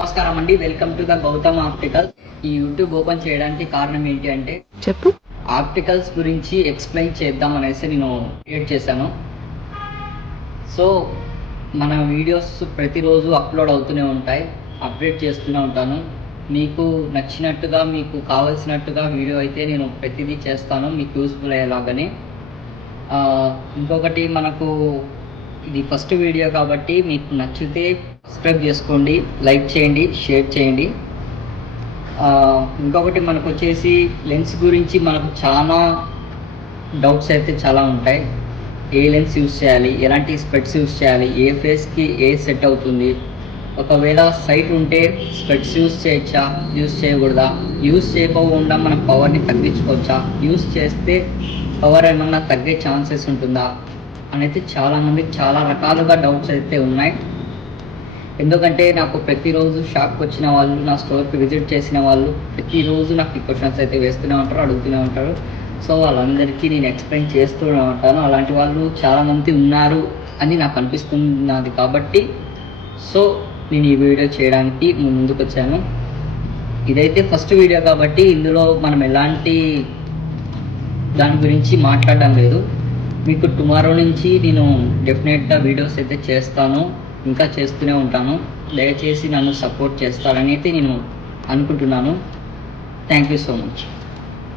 నమస్కారం అండి, welcome to the Gautam opticals. ఈ యూట్యూబ్ ఓపెన్ చేయడానికి కారణం ఏంటి అంటే చెప్పు. ఆప్టికల్స్ గురించి ఎక్స్ప్లెయిన్ చేద్దాం అనేసి నేను క్రియేట్ చేశాను. సో మన వీడియోస్ ప్రతిరోజు అప్లోడ్ అవుతూనే ఉంటాయి, అప్డేట్ చేస్తూనే ఉంటాను. మీకు నచ్చినట్టుగా, మీకు కావాల్సినట్టుగా వీడియో అయితే నేను ప్రతిదీ చేస్తాను, మీకు యూస్ఫుల్ అయ్యేలాగానే. ఇంకొకటి, మనకు ఇది ఫస్ట్ వీడియో కాబట్టి మీకు నచ్చితే సబ్స్క్రైబ్ చేసుకోండి, లైక్ చేయండి, షేర్ చేయండి. ఇంకొకటి, మనకు వచ్చేసి లెన్స్ గురించి మనకు చాలా డౌట్స్ అయితే చాలా ఉంటాయి. ఏ లెన్స్ యూస్ చేయాలి, ఎలాంటి స్పెట్స్ యూస్ చేయాలి, ఏ ఫేస్కి ఏ సెట్ అవుతుంది, ఒకవేళ సైట్ ఉంటే స్పెట్స్ యూస్ చేయొచ్చా, యూస్ చేయకూడదా, యూస్ చేయకుండా మనం పవర్ని తగ్గించుకోవచ్చా, యూస్ చేస్తే పవర్ ఏమన్నా తగ్గే ఛాన్సెస్ ఉంటుందా అనేది చాలామందికి చాలా రకాలుగా డౌట్స్ అయితే ఉన్నాయి. ఎందుకంటే నాకు ప్రతిరోజు షాప్కి వచ్చిన వాళ్ళు, నా స్టోర్కి విజిట్ చేసిన వాళ్ళు ప్రతిరోజు నాకు ఈ క్వశ్చన్స్ అయితే వేస్తూనే ఉంటారు, అడుగుతూనే ఉంటారు. సో వాళ్ళందరికీ నేను ఎక్స్ప్లెయిన్ చేస్తూనే ఉంటాను. అలాంటి వాళ్ళు చాలామంది ఉన్నారు అని నాకు అనిపిస్తున్నది కాబట్టి సో నేను ఈ వీడియో చేయడానికి ముందుకు వచ్చాను. ఇదైతే ఫస్ట్ వీడియో కాబట్టి ఇందులో మనం ఎలాంటి దాని గురించి మాట్లాడడం లేదు. మీకు టుమారో నుంచి నేను డెఫినెట్గా వీడియోస్ అయితే చేస్తాను, ఇంకా చేస్తూనే ఉంటాను. దయచేసి నన్ను సపోర్ట్ చేస్తారని అయితే నేను అనుకుంటున్నాను. Thank you so much.